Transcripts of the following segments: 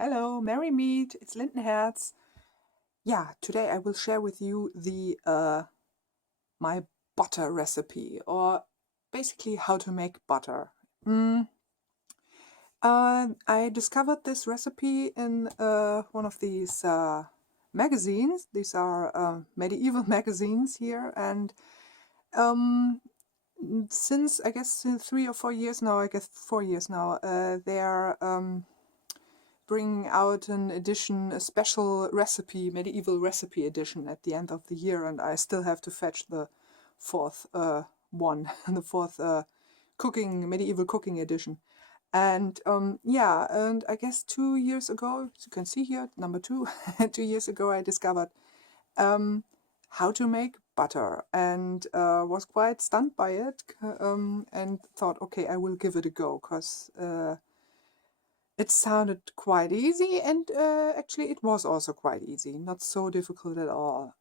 Hello, merry meet. It's Lindenherz. Yeah, today I will share with you the my butter recipe, or basically how to make butter. Mm, I discovered this recipe in one of these magazines. These are medieval magazines here, and um, since I guess 3 or 4 years now, I guess 4 years now, they're bringing out an edition, a special recipe, medieval recipe edition at the end of the year, and I still have to fetch the fourth one, the fourth medieval cooking edition. And yeah, and I guess 2 years ago, as you can see here, number two, 2 years ago, I discovered um, how to make butter, and was quite stunned by it, and thought, okay, I will give it a go, because it sounded quite easy, and actually it was also quite easy, not so difficult at all.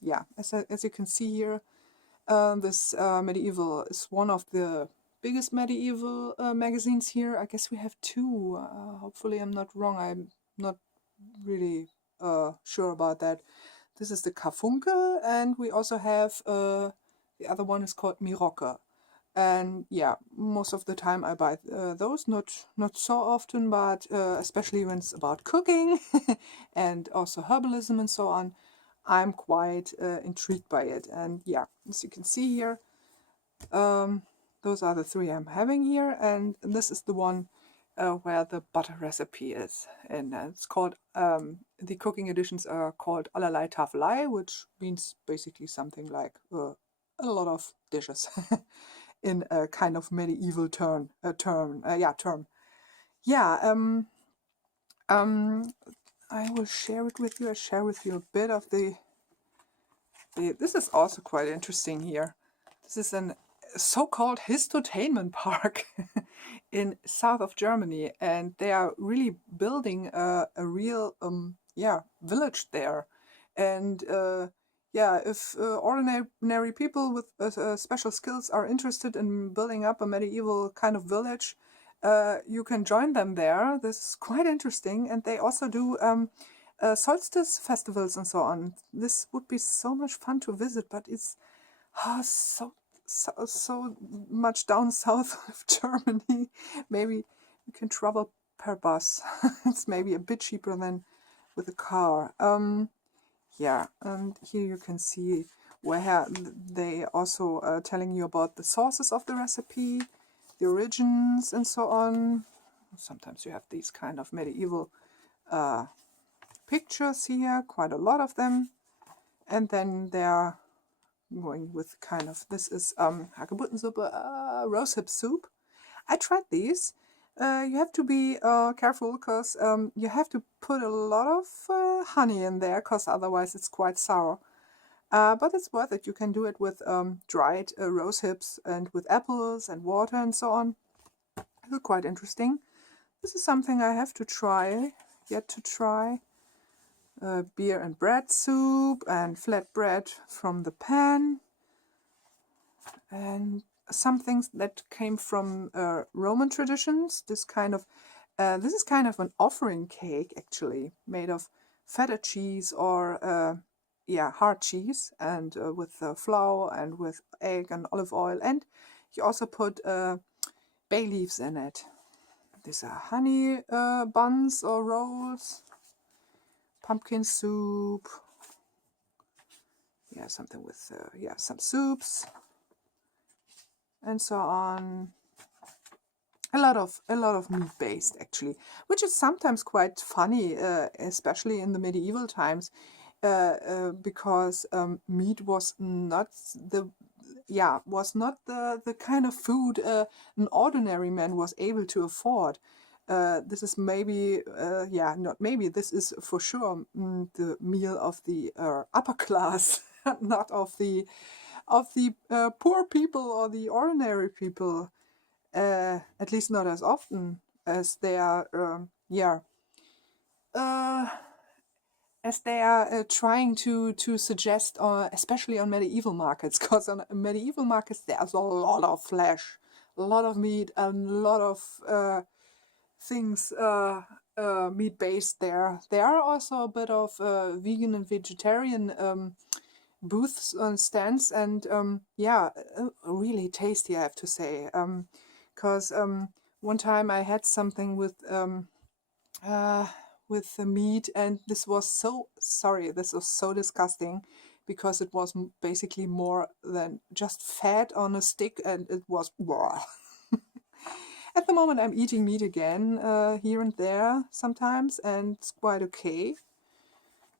Yeah, as you can see here, this Medieval is one of the biggest medieval magazines here. I guess we have two. Hopefully I'm not wrong. I'm not really sure about that. This is the Karfunkel, and we also have the other one is called Mirocke. And yeah, most of the time I buy those, not so often, but especially when it's about cooking and also herbalism and so on, I'm quite intrigued by it. And yeah, as you can see here, those are the three I'm having here, and this is the one where the butter recipe is. And it's called, the cooking editions are called Allerlei Tafelei, which means basically something like a lot of dishes. In a kind of medieval term. Yeah, I will share it with you. I share with you a bit of this is also quite interesting here. This is an so-called histotainment park in south of Germany, and they are really building a real village there. And yeah, if ordinary people with special skills are interested in building up a medieval kind of village, you can join them there. This is quite interesting, and they also do solstice festivals and so on. This would be so much fun to visit, but it's so much down south of Germany. Maybe you can travel per bus. It's maybe a bit cheaper than with a car. Yeah, and here you can see where they also telling you about the sources of the recipe, the origins, and so on. Sometimes you have these kind of medieval pictures here, quite a lot of them. And then they are going with kind of, this is Hagebuttensuppe, rosehip soup. I tried these. You have to be careful, because you have to put a lot of honey in there, because otherwise it's quite sour. But it's worth it. You can do it with dried rose hips and with apples and water and so on. It's quite interesting. This is something I have to try, yet to try. Beer and bread soup and flat bread from the pan. And some things that came from Roman traditions. This is kind of an offering cake, actually, made of feta cheese or hard cheese, and with flour and with egg and olive oil. And you also put bay leaves in it. These are honey buns or rolls, pumpkin soup. Yeah, something with some soups and so on. A lot of meat based, actually, which is sometimes quite funny, especially in the medieval times, because meat was not the kind of food an ordinary man was able to afford. This is maybe not maybe, this is for sure the meal of the upper class, not of the poor people or the ordinary people. At least not as often as they are, uh, trying to suggest, especially on medieval markets, because on medieval markets there's a lot of flesh, a lot of meat, and a lot of things meat based there. There are also a bit of vegan and vegetarian booths and stands, and yeah, really tasty, I have to say. Because one time I had something uh, with the meat, and this was so sorry. This was so disgusting because it was basically more than just fat on a stick, and it was. At the moment, I'm eating meat again, here and there sometimes, and it's quite okay.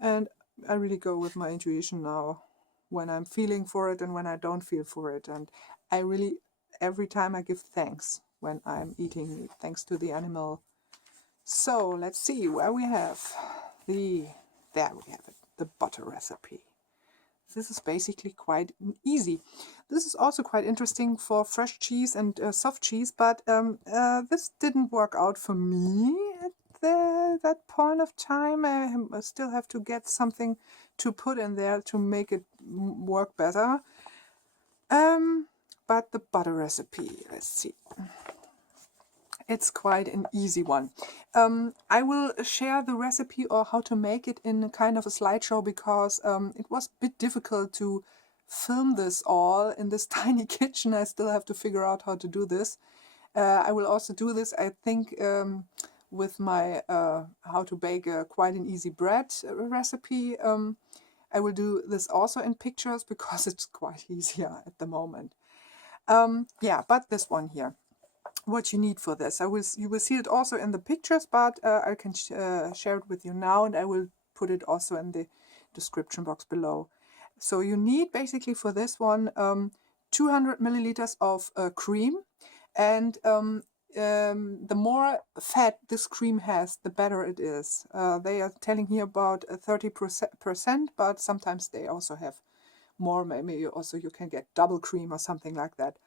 And I really go with my intuition now when I'm feeling for it and when I don't feel for it. And I really, every time I give thanks when I'm eating meat, thanks to the animal. So let's see where we have there we have it, the butter recipe. This is basically quite easy. This is also quite interesting for fresh cheese and soft cheese, but this didn't work out for me at that point of time. I still have to get something to put in there to make it work better. But the butter recipe, let's see. It's quite an easy one. I will share the recipe or how to make it in a kind of a slideshow because it was a bit difficult to film this all in this tiny kitchen. I still have to figure out how to do this. I will also do this, I think, with my how to bake quite an easy bread recipe. I will do this also in pictures because it's quite easier at the moment. Yeah, but this one here. What you need for this. You will see it also in the pictures, but I can share it with you now, and I will put it also in the description box below. So you need basically for this one 200 milliliters of cream, and the more fat this cream has, the better it is. They are telling here about 30%, but sometimes they also have more. Maybe also you can get double cream or something like that.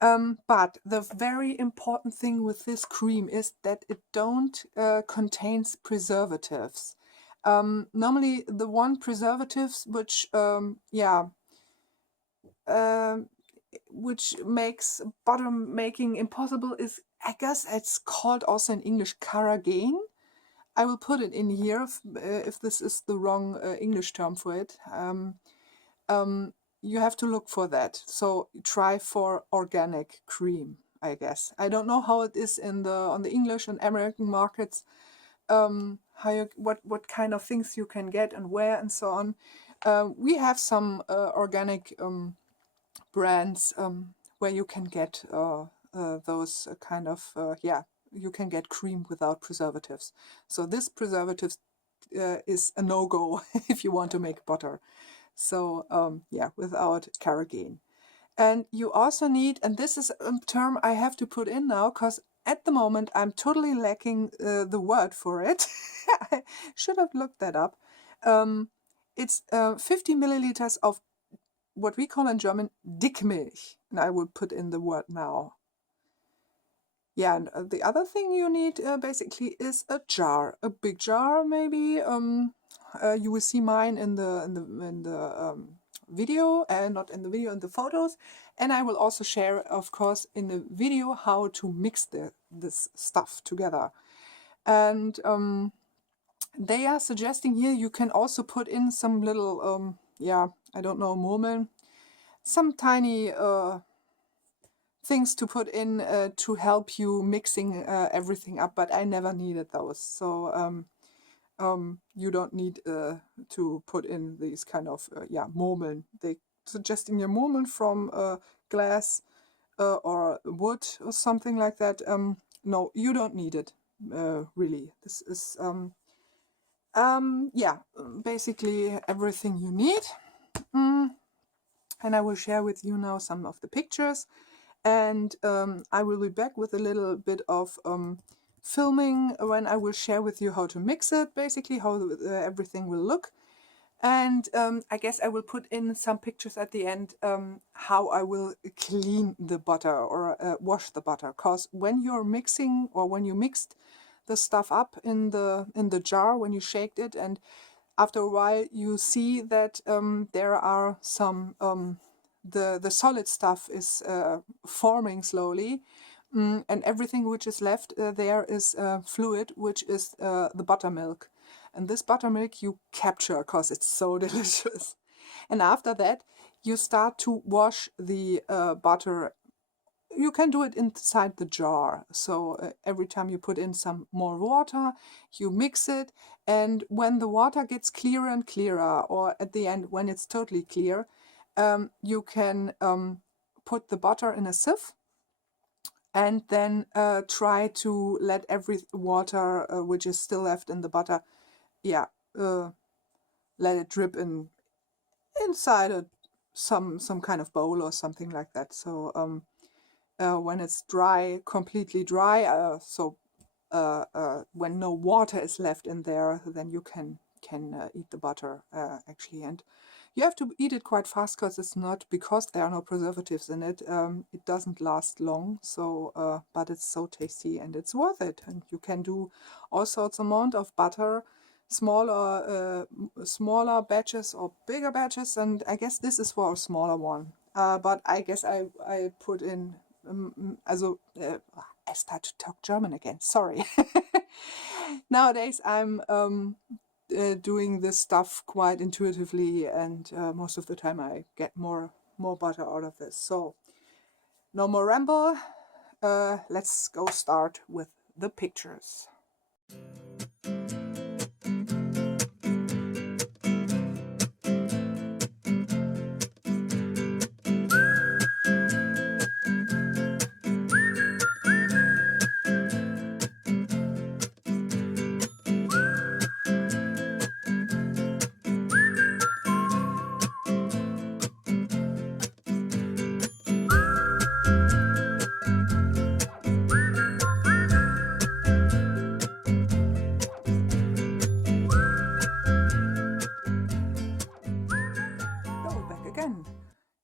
But the very important thing with this cream is that it don't contains preservatives. Normally, the one preservatives which which makes butter making impossible is, I guess it's called also in English, carrageen. I will put it in here if this is the wrong English term for it. You have to look for that. So try for organic cream, I guess. I don't know how it is in on the English and American markets. What kind of things you can get and where and so on. We have some organic brands where you can get those kind of you can get cream without preservatives. So this preservatives is a no-go if you want to make butter. So yeah, without carrageen. And you also need, and this is a term I have to put in now because at the moment I'm totally lacking the word for it. I should have looked that up. It's 50 milliliters of what we call in German Dickmilch. And I will put in the word now. Yeah, and the other thing you need basically is a jar, a big jar maybe. You will see mine in the video, and not in the video, in the photos. And I will also share, of course, in the video how to mix this stuff together. And they are suggesting here you can also put in some little, yeah, I don't know, Murmeln, some tiny things to put in to help you mixing everything up, but I never needed those. So you don't need to put in these kind of yeah, Murmeln. They suggesting a Murmeln from glass or wood or something like that. No, you don't need it really. This is yeah, basically everything you need. And I will share with you now some of the pictures. And I will be back with a little bit of filming when I will share with you how to mix it, basically how everything will look. And I guess I will put in some pictures at the end how I will clean the butter or wash the butter. Because when you're mixing, or when you mixed the stuff up in the jar, when you shaked it, and after a while you see that there are some the solid stuff is forming slowly. and everything which is left there is fluid, which is the buttermilk. And this buttermilk you capture because it's so delicious. And after that, you start to wash the butter. You can do it inside the jar. So every time you put in some more water, you mix it. And when the water gets clearer and clearer, or at the end when it's totally clear, you can put the butter in a sieve and then try to let every water which is still left in the butter, yeah, let it drip inside some kind of bowl or something like that. So when it's dry, completely dry, when no water is left in there, then you can eat the butter actually. And you have to eat it quite fast because there are no preservatives in it. It doesn't last long, so but it's so tasty and it's worth it. And you can do all sorts amount of butter, smaller batches or bigger batches. And I guess this is for a smaller one. But I guess I put in I start to talk German again. Sorry. Nowadays I'm doing this stuff quite intuitively, and most of the time I get more butter out of this. So no more ramble. Let's go start with the pictures.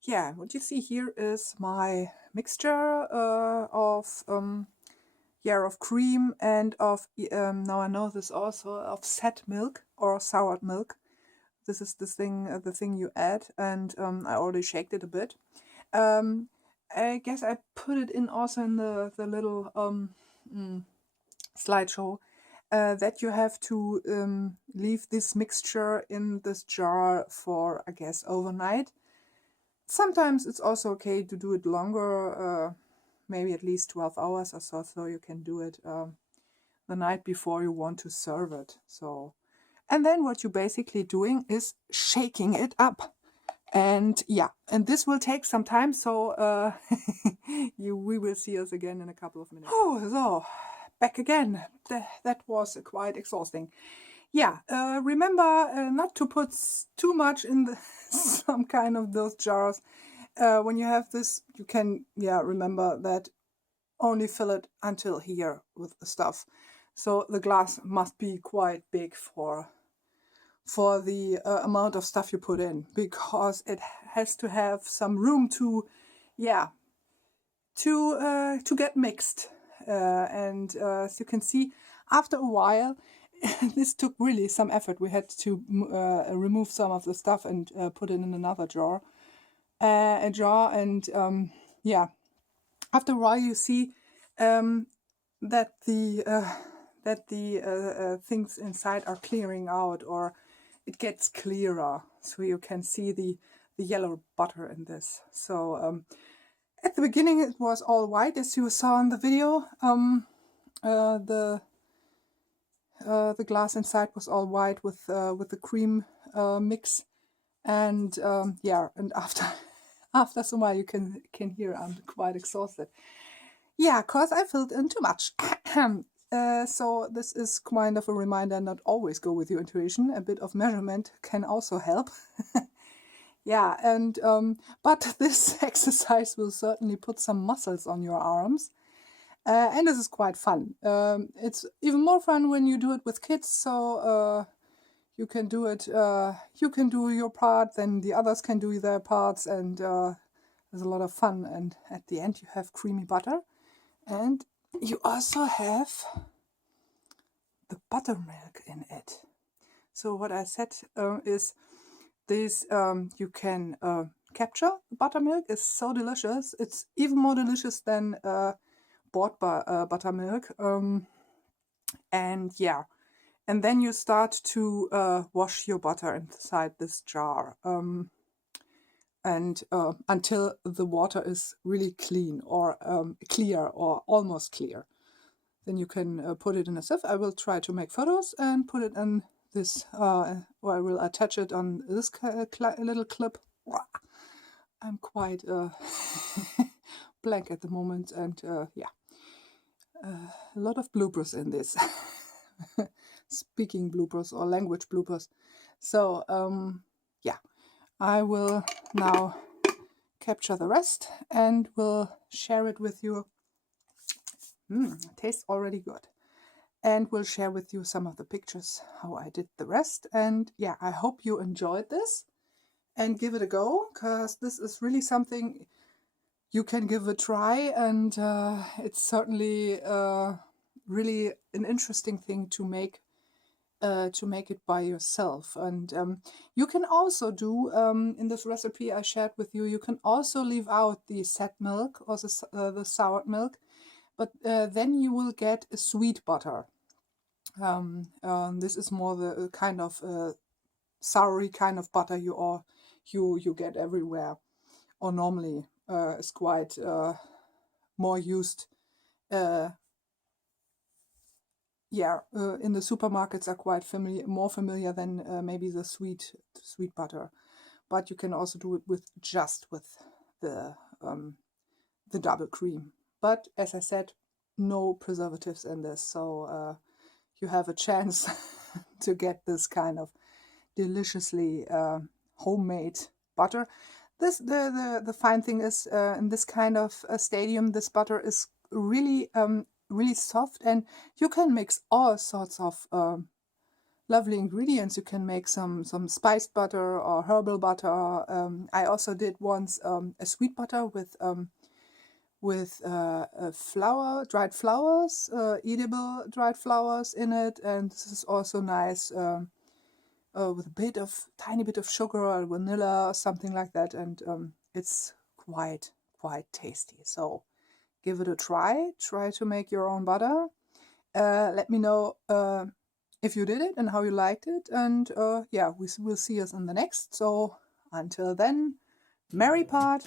Yeah, what you see here is my mixture of cream and of now I know this also of set milk or soured milk. This is the thing you add, and I already shaked it a bit. I guess I put it in also in the little slideshow. That you have to leave this mixture in this jar for, I guess, overnight. Sometimes it's also okay to do it longer, maybe at least 12 hours or so you can do it the night before you want to serve it. So, and then what you're basically doing is shaking it up. And yeah, and this will take some time, so we will see us again in a couple of minutes. Oh, so back again. That was quite exhausting. Yeah, remember not to put too much in some kind of those jars. When you have this, you can, remember that only fill it until here with the stuff. So the glass must be quite big for the amount of stuff you put in, because it has to have some room to get mixed. And as you can see, after a while, this took really some effort. We had to remove some of the stuff and put it in another jar. And after a while you see that the things inside are clearing out, or it gets clearer, so you can see the yellow butter in this. So at the beginning it was all white, as you saw in the video. The glass inside was all white with the cream mix, and and after some while you can hear I'm quite exhausted. Yeah, cause I filled in too much. So this is kind of a reminder: not always go with your intuition. A bit of measurement can also help. Yeah, and but this exercise will certainly put some muscles on your arms. And this is quite fun. It's even more fun when you do it with kids, so you can do it, you can do your part, then the others can do their parts, and there's a lot of fun. And at the end you have creamy butter, and you also have the buttermilk in it. So what I said is this, you can capture the buttermilk. It's so delicious. It's even more delicious than bought buttermilk. And yeah, and then you start to wash your butter inside this jar. And until the water is really clean or clear or almost clear. Then you can put it in a sieve. I will try to make photos and put it in this, or I will attach it on this little clip. I'm quite blank at the moment, and yeah, a lot of bloopers in this. Speaking bloopers or language bloopers. So yeah, I will now capture the rest and will share it with you. Tastes already good. And we'll share with you some of the pictures how I did the rest. And yeah, I hope you enjoyed this and give it a go, because this is really something you can give a try, and it's certainly really an interesting thing to make it by yourself. And you can also do, in this recipe I shared with you, you can also leave out the set milk or the soured milk, but then you will get a sweet butter. This is more the kind of soury kind of butter you get everywhere, or normally is quite more used. In the supermarkets are quite more familiar than maybe the sweet butter, but you can also do it with the double cream. But as I said, no preservatives in this, so you have a chance to get this kind of deliciously homemade butter. The fine thing is, in this kind of stadium, this butter is really really soft, and you can mix all sorts of lovely ingredients. You can make some spiced butter or herbal butter. I also did once a sweet butter with dried flowers, edible dried flowers in it, and this is also nice with a tiny bit of sugar or vanilla or something like that, and it's quite tasty. So give it a try. Try to make your own butter. Let me know if you did it and how you liked it, and yeah, we will see us in the next. So until then, merry part.